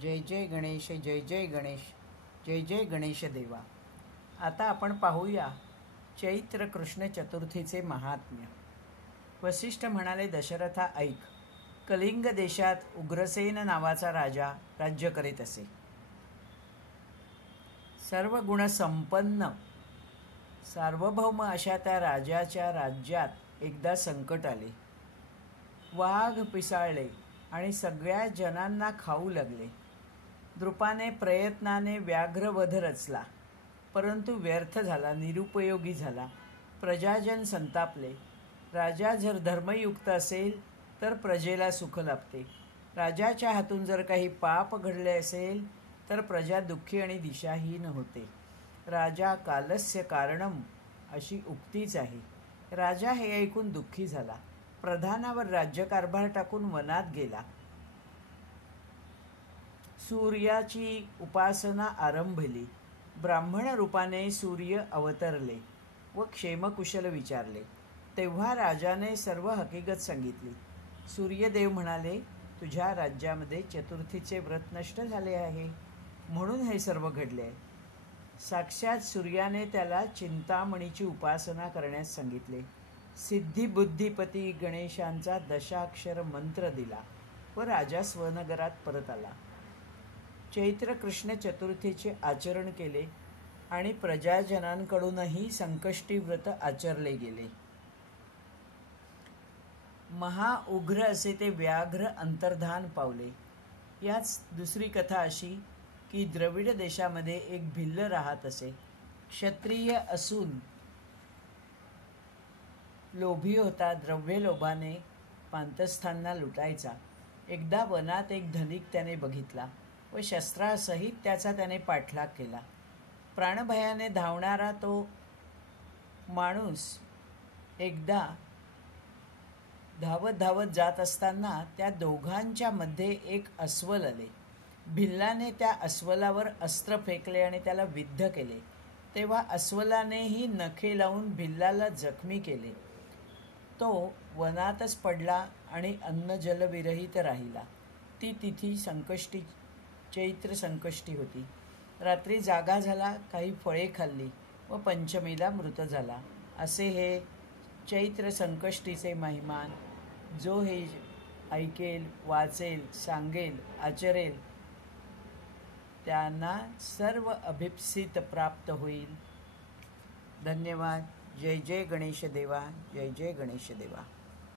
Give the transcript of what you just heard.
जय जय गणेश, जय जय गणेश, जय जय गणेश देवा. आता आपण पाहूया चैत्र कृष्ण चतुर्थीचे महात्म्य. वसिष्ठ म्हणाले, दशरथा ऐक. कलिंग देशात उग्रसेन नावाचा राजा राज्य करीत असे. सर्व गुण संपन्न सार्वभौम अशा त्या राजाच्या राज्यात एकदा संकट आले. वाघ पिसाळले आणि सगळ्या जनांना खाऊ लागले. द्रुपाने प्रयत्नाने व्याघ्रवध रचला, परंतु व्यर्थ झाला, निरुपयोगी झाला. प्रजाजन संतापले. राजा जर धर्मयुक्त असेल तर प्रजेला सुख लाभते. राजाच्या हातून जर काही पाप घडले असेल तर प्रजा दुःखी आणि दिशाहीन होते. राजा कालस्य कारणम अशी उक्तीच आहे. राजा हे ऐकून दुःखी झाला. प्रधानावर राज्यकारभार टाकून वनात गेला. सूर्याची उपासना आरंभली. ब्राह्मण रूपाने सूर्य अवतरले व क्षेमकुशल विचारले. तेव्हा राजाने सर्व हकीकत सांगितली. सूर्यदेव म्हणाले, तुझ्या राज्यामध्ये चतुर्थीचे व्रत नष्ट झाले आहे, म्हणून हे सर्व घडले आहे. साक्षात सूर्याने त्याला चिंतामणीची उपासना करण्यास सांगितले. सिद्धिबुद्धिपती गणेशांचा दशाक्षर मंत्र दिला व राजा स्वनगरात परत आला. चैत्र कृष्ण चतुर्थीचे आचरण केले आणि प्रजाजनांकडूनही संकष्टी व्रत आचरले गेले. महाउग्र असे ते व्याघ्र अंतर्धान पावले. याच दुसरी कथा अशी की द्रविड देशामध्ये एक भिल्ल राहत असे. क्षत्रिय असून लोभी होता. द्रव्य लोभाने पांतस्थांना लुटायचा. एकदा वनात एक धनिक त्याने बघितला व शस्त्रासहित त्याचा त्याने पाठलाग केला. प्राणभयाने धावणारा तो माणूस एकदा धावत धावत जात असताना त्या दोघांच्या मध्ये एक अस्वल आले. भिल्लाने त्या अस्वलावर अस्त्र फेकले आणि त्याला विद्ध केले. तेव्हा अस्वलानेही नखे लावून भिल्लाला जखमी केले. तो वनातच पडला आणि अन्नजलविरहित राहिला. ती तिथी संकष्टी चैत्र संकष्टी होती. रात्री जागा झाला, काही फळे खाल्ली व पंचमीला मृत झाला. असे हे चैत्र संकष्टीचे महिमान. जो हे ऐकेल, वाचेल, सांगेल, आचरेल त्यांना सर्व अभिप्सित प्राप्त होईल. धन्यवाद. जय जय गणेश देवा, जय जय गणेश देवा.